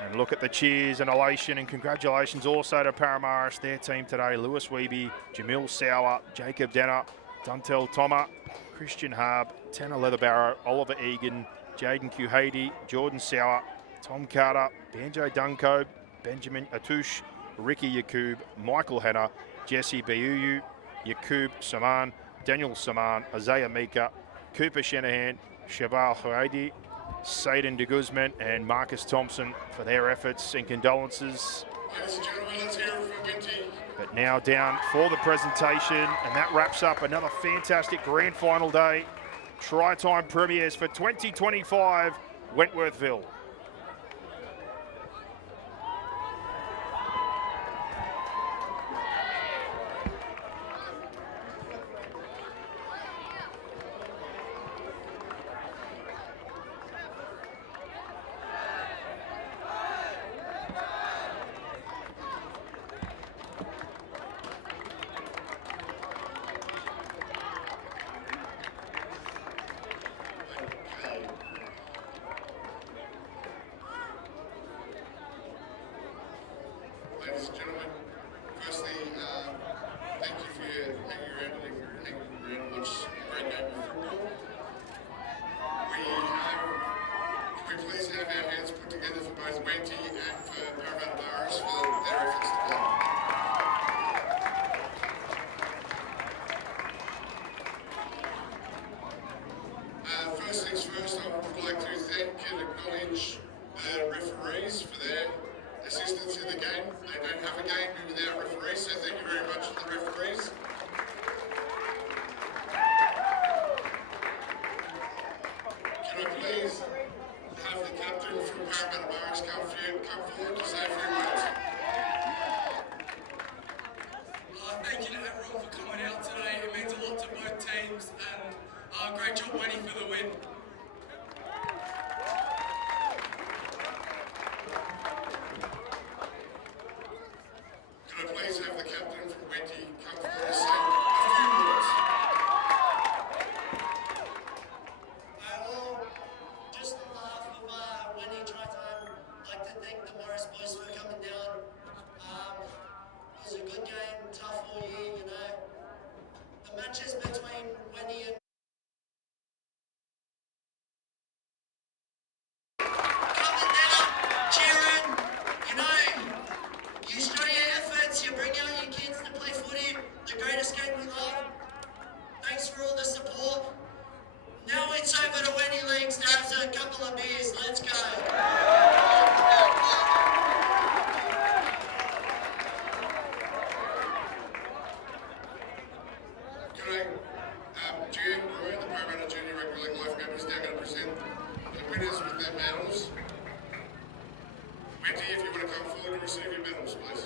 And look at the cheers and elation and congratulations also to Parramatta Mairst, their team today. Lewis Wiebe, Jamil Sauer, Jacob Denner, Duntel Thomas, Christian Harb, Tanner Leatherbarrow, Oliver Egan, Jaden Kuhady, Jordan Sauer, Tom Carter, Banjo Dunko, Benjamin Atouche, Ricky Yakub, Michael Hanna, Jesse Biuyu, Yakub Saman, Daniel Saman, Isaiah Mika, Cooper Shanahan, Shabal Huadi, Saden de Guzman and Marcus Thompson for their efforts and condolences. Ladies and gentlemen, let's hear it from Winty. But now down for the presentation, and that wraps up another fantastic grand final day. Try-time premieres for 2025, Wentworthville. Ladies and gentlemen, firstly, thank you for hanging around and watch a great game of football. We're pleased to have our hands put together for both Wenty and for Parramatta Mairst for their efforts today. First things first, I would like to thank and acknowledge the referees for their assistance in the game. They don't have a game without referees, so thank you very much to the referees. Can I please have the captain from Parramatta Mairst come forward to say a few words? Thank you to everyone for coming out today. It means a lot to both teams, and great job, Wenty, for the win. Can I please have the captain from Wenty come forward to say a few words? Well, just on behalf of Wenty TRYTIME, I'd like to thank the Mairst boys for coming down. It was a good game, tough all year, you know. The matches between Wenty and coming down, cheering, you know, you show your efforts, you bring out your kids to play footy, the greatest game we love. Thanks for all the support. Now it's over to Wenty Leagues to have a couple of beers. Let's go. GM Roy and the Parramatta Junior Rugby League Life members now going to present the winners with their medals. Wenty, if you want to come forward to receive your medals, please.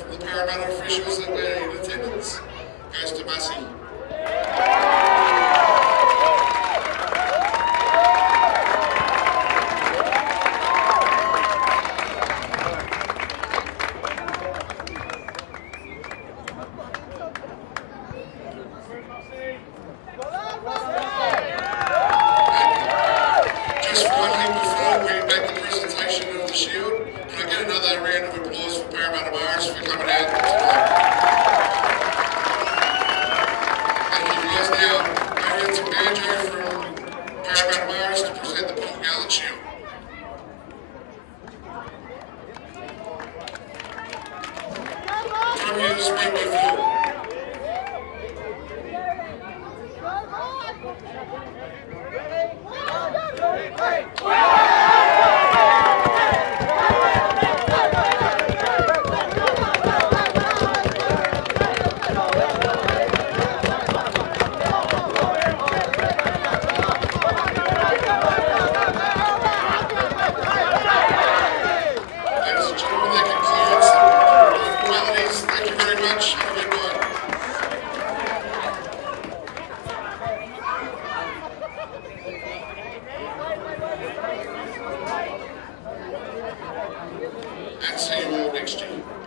from the Parramatta officials that were in attendance goes to Massey. Just finally, before we make the presentation of the shield, can I get another round of applause for Parramatta Mairst for coming out tonight? Thank you guys. Now, over to Andrew from Parramatta Mairst to present the Paul Gallen Shield. From News Wentworthville. Ladies and gentlemen, that concludes the formalities. Thank you very much. Have a good night. And see you all next year.